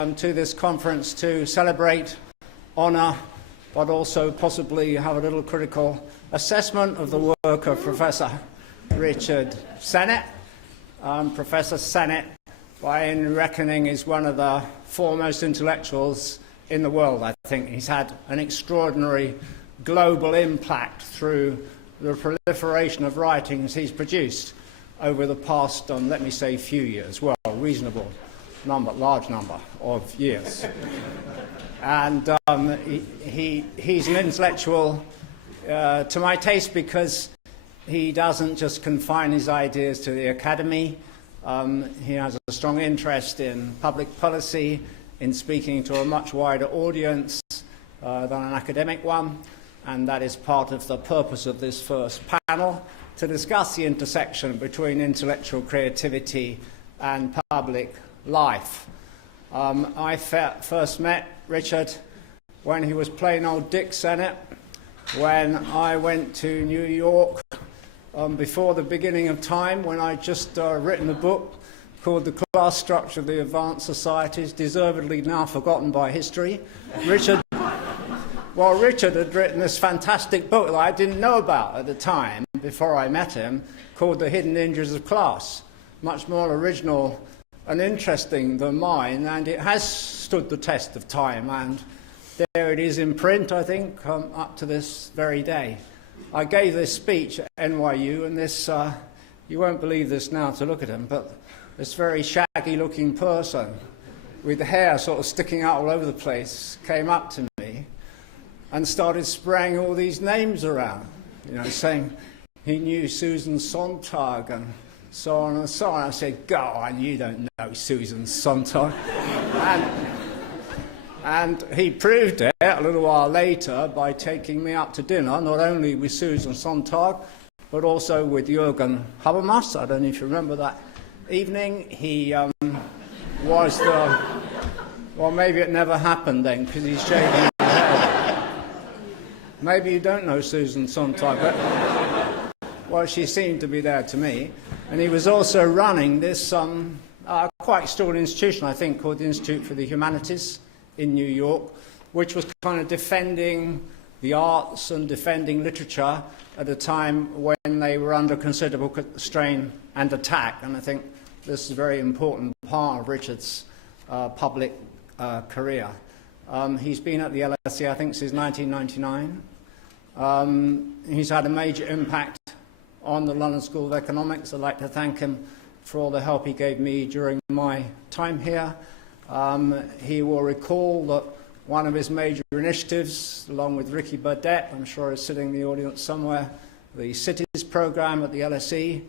to this conference to celebrate, honour, but also possibly have a little critical assessment of the work of Professor Richard Sennett. Professor Sennett, by any reckoning, is one of the foremost intellectuals in the world, I think. He's had an extraordinary global impact through the proliferation of writings he's produced over the past, let me say, few years. Well, reasonable number, large number of years. And he's an intellectual to my taste because he doesn't just confine his ideas to the academy. He has a strong interest in public policy, in speaking to a much wider audience than an academic one, and that is part of the purpose of this first panel, to discuss the intersection between intellectual creativity and public life. I first met Richard when he was plain old Dick Sennett, when I went to New York before the beginning of time, when I'd just written a book called The Class Structure of the Advanced Societies, deservedly now forgotten by history. Richard had written this fantastic book that I didn't know about at the time, before I met him, called The Hidden Dangers of Class. Much more original and interesting than mine, and it has stood the test of time, and there it is in print, I think, up to this very day. I gave this speech at NYU, and this, you won't believe this now to look at him, but this very shaggy-looking person with the hair sort of sticking out all over the place came up to me and started spraying all these names around, saying he knew Susan Sontag and so on and so on. I said, go on, you don't know Susan Sontag. And he proved it a little while later by taking me out to dinner, not only with Susan Sontag, but also with Jürgen Habermas. I don't know if you remember that evening. He was the... Well, maybe it never happened then, because he's shaking his head. Maybe you don't know Susan Sontag, but... Well, she seemed to be there to me. And he was also running this quite extraordinary institution, I think, called the Institute for the Humanities in New York, which was kind of defending the arts and defending literature at a time when they were under considerable strain and attack. And I think this is a very important part of Richard's public career. He's been at the LSE, I think, since 1999. He's had a major impact on the London School of Economics. I'd like to thank him for all the help he gave me during my time here. He will recall that one of his major initiatives, along with Ricky Burdett, I'm sure is sitting in the audience somewhere, the Cities program at the LSE,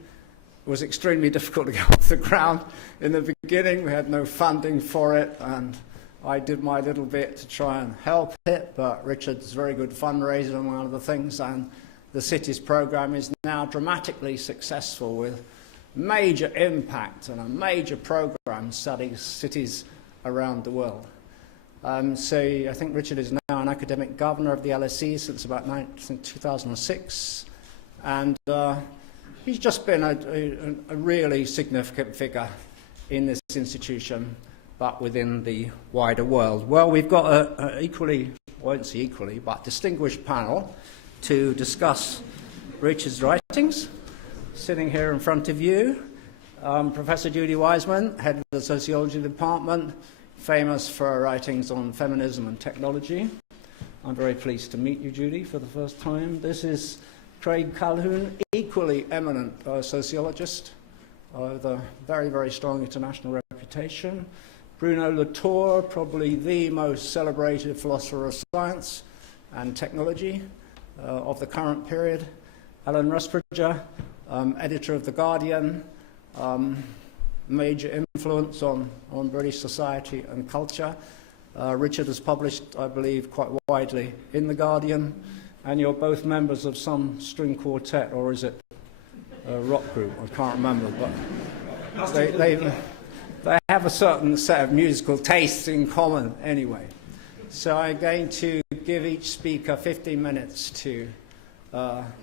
was extremely difficult to get off the ground in the beginning. We had no funding for it, and I did my little bit to try and help it, but Richard's a very good fundraiser, among other things, and the Cities program is now dramatically successful with major impact and a major program studying cities around the world. So I think Richard is now an academic governor of the LSE since about 2006, and he's just been a really significant figure in this institution, but within the wider world. Well, we've got an equally, I won't say equally, but distinguished panel to discuss Richard's writings. Sitting here in front of you, Professor Judy Wajcman, head of the Sociology department, famous for her writings on feminism and technology. I'm very pleased to meet you, Judy, for the first time. This is Craig Calhoun, equally eminent sociologist with a very, very strong international reputation. Bruno Latour, probably the most celebrated philosopher of science and technology of the current period. Alan Rusbridger, editor of The Guardian, major influence on British society and culture. Richard has published, I believe, quite widely in The Guardian, and you're both members of some string quartet, or is it a rock group? I can't remember, but they have a certain set of musical tastes in common anyway. So I'm going to give each speaker 15 minutes to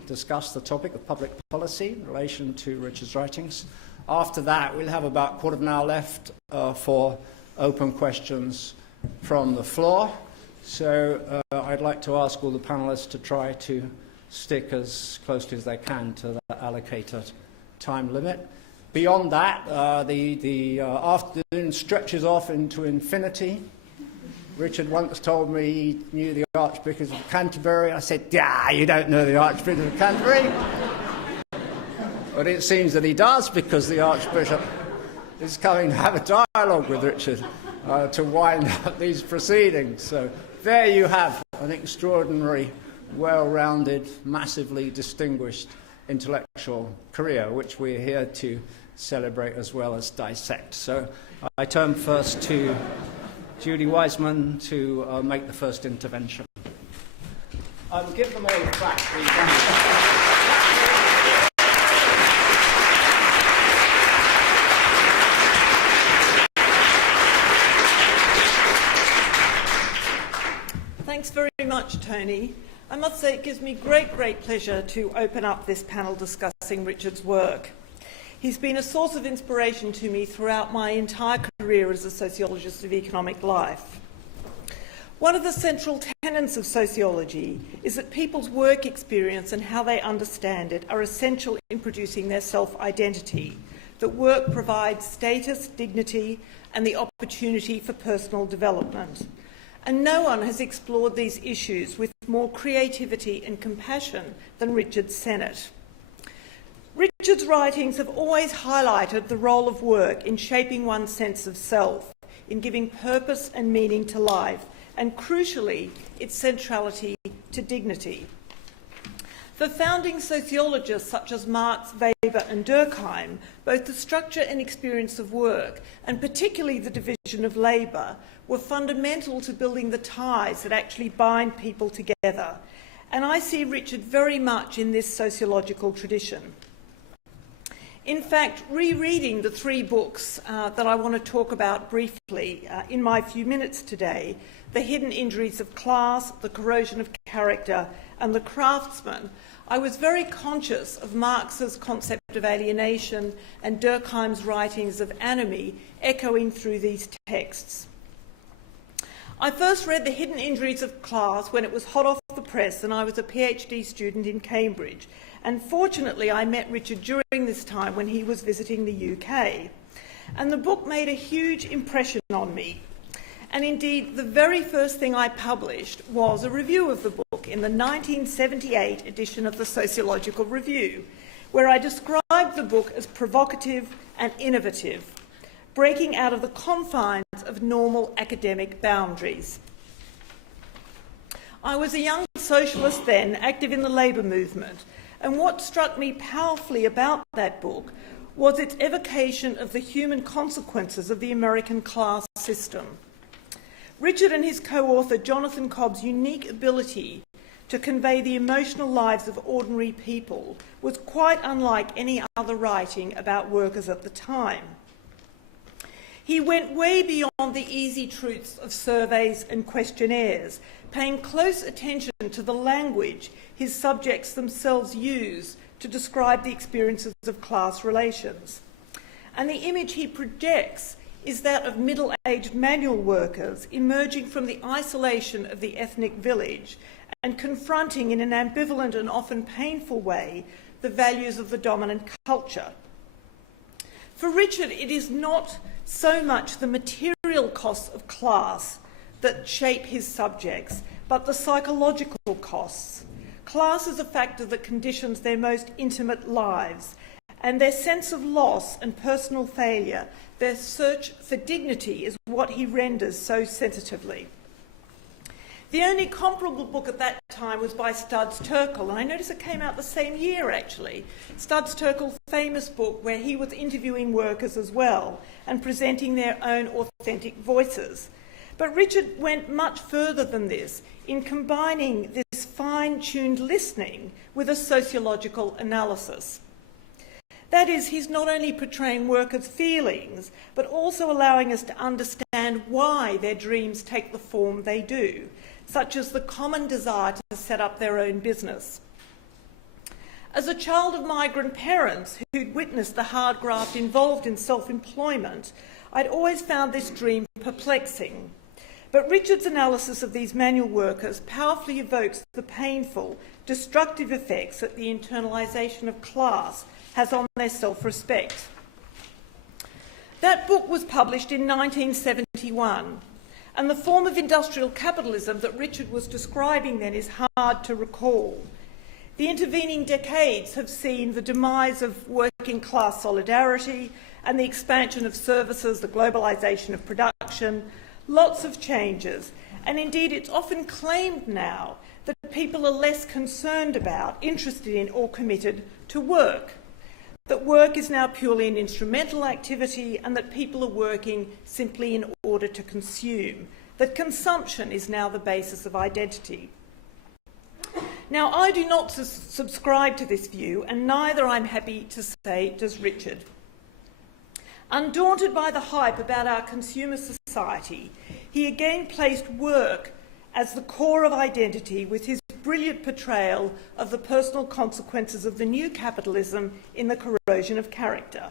discuss the topic of public policy in relation to Richard's writings. After that, we'll have about a quarter of an hour left for open questions from the floor. So I'd like to ask all the panelists to try to stick as closely as they can to the allocated time limit. Beyond that, the afternoon stretches off into infinity. Richard once told me he knew the Archbishop of Canterbury. I said, yeah, you don't know the Archbishop of Canterbury. But it seems that he does, because the Archbishop is coming to have a dialogue with Richard to wind up these proceedings. So there you have an extraordinary, well-rounded, massively distinguished intellectual career, which we're here to celebrate as well as dissect. So I turn first to Judy Wajcman to make the first intervention. Give them all a clap, please. Thanks very much, Tony. I must say it gives me great pleasure to open up this panel discussing Richard's work. He's been a source of inspiration to me throughout my entire career as a sociologist of economic life. One of the central tenets of sociology is that people's work experience and how they understand it are essential in producing their self-identity, that work provides status, dignity, and the opportunity for personal development. And no one has explored these issues with more creativity and compassion than Richard Sennett. Richard's writings have always highlighted the role of work in shaping one's sense of self, in giving purpose and meaning to life, and crucially, its centrality to dignity. For founding sociologists such as Marx, Weber and Durkheim, both the structure and experience of work, and particularly the division of labour, were fundamental to building the ties that actually bind people together. And I see Richard very much in this sociological tradition. In fact, rereading the three books that I want to talk about briefly in my few minutes today, The Hidden Injuries of Class, The Corrosion of Character and The Craftsman, I was very conscious of Marx's concept of alienation and Durkheim's writings of anomie echoing through these texts. I first read The Hidden Injuries of Class when it was hot off the press and I was a PhD student in Cambridge. And fortunately, I met Richard during this time when he was visiting the UK. And the book made a huge impression on me. And indeed, the very first thing I published was a review of the book in the 1978 edition of the Sociological Review, where I described the book as provocative and innovative, breaking out of the confines of normal academic boundaries. I was a young socialist then, active in the labour movement, and what struck me powerfully about that book was its evocation of the human consequences of the American class system. Richard and his co-author Jonathan Cobb's unique ability to convey the emotional lives of ordinary people was quite unlike any other writing about workers at the time. He went way beyond the easy truths of surveys and questionnaires, paying close attention to the language his subjects themselves use to describe the experiences of class relations. And the image he projects is that of middle-aged manual workers emerging from the isolation of the ethnic village and confronting in an ambivalent and often painful way the values of the dominant culture. For Richard, it is not so much the material costs of class that shape his subjects, but the psychological costs. Class is a factor that conditions their most intimate lives, and their sense of loss and personal failure, their search for dignity, is what he renders so sensitively. The only comparable book at that time was by Studs Terkel, and I notice it came out the same year, actually. Studs Terkel's famous book where he was interviewing workers as well and presenting their own authentic voices. But Richard went much further than this in combining this fine-tuned listening with a sociological analysis. That is, he's not only portraying workers' feelings, but also allowing us to understand why their dreams take the form they do, such as the common desire to set up their own business. As a child of migrant parents who'd witnessed the hard graft involved in self-employment, I'd always found this dream perplexing. But Richard's analysis of these manual workers powerfully evokes the painful, destructive effects that the internalisation of class has on their self-respect. That book was published in 1971, and the form of industrial capitalism that Richard was describing then is hard to recall. The intervening decades have seen the demise of working class solidarity and the expansion of services, the globalisation of production, lots of changes, and indeed it's often claimed now that people are less concerned about, interested in or committed to work, that work is now purely an instrumental activity and that people are working simply in order to consume, that consumption is now the basis of identity. Now, I do not subscribe to this view, and neither, I'm happy to say, does Richard. Undaunted by the hype about our consumer society, he again placed work as the core of identity with his brilliant portrayal of the personal consequences of the new capitalism in The Corrosion of Character.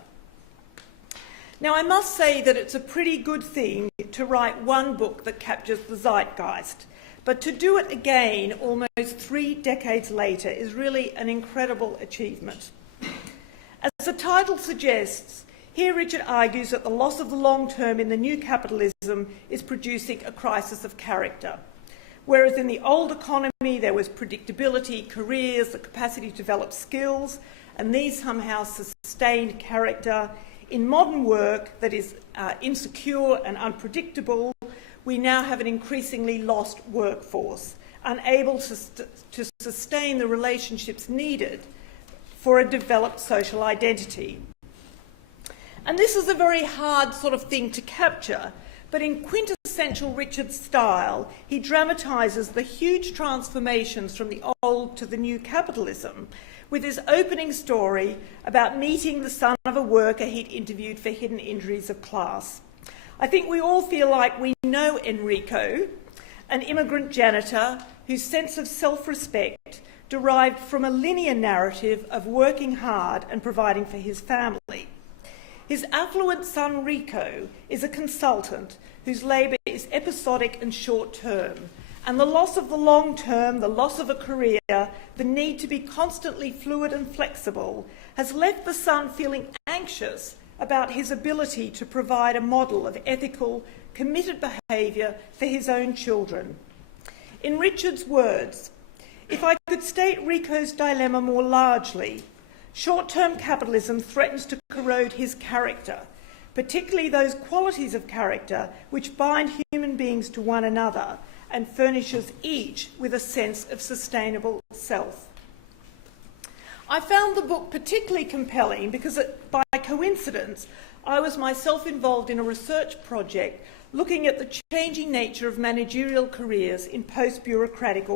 Now, I must say that it's a pretty good thing to write one book that captures the zeitgeist, but to do it again almost 3 decades later is really an incredible achievement. As the title suggests, here Richard argues that the loss of the long term in the new capitalism is producing a crisis of character. Whereas in the old economy there was predictability, careers, the capacity to develop skills, and these somehow sustained character. In modern work that is insecure and unpredictable, we now have an increasingly lost workforce, unable to sustain the relationships needed for a developed social identity. And this is a very hard sort of thing to capture, but in quintessential Richard style, he dramatises the huge transformations from the old to the new capitalism, with his opening story about meeting the son of a worker he'd interviewed for hidden injuries of class. I think we all feel like we know Enrico, an immigrant janitor whose sense of self-respect derived from a linear narrative of working hard and providing for his family. His affluent son Rico is a consultant whose labour is episodic and short-term, and the loss of the long term, the loss of a career, the need to be constantly fluid and flexible has left the son feeling anxious about his ability to provide a model of ethical, committed behaviour for his own children. In Richard's words, if I could state Rico's dilemma more largely, short-term capitalism threatens to corrode his character, particularly those qualities of character which bind human beings to one another and furnishes each with a sense of sustainable self. I found the book particularly compelling because, by coincidence, I was myself involved in a research project looking at the changing nature of managerial careers in post-bureaucratic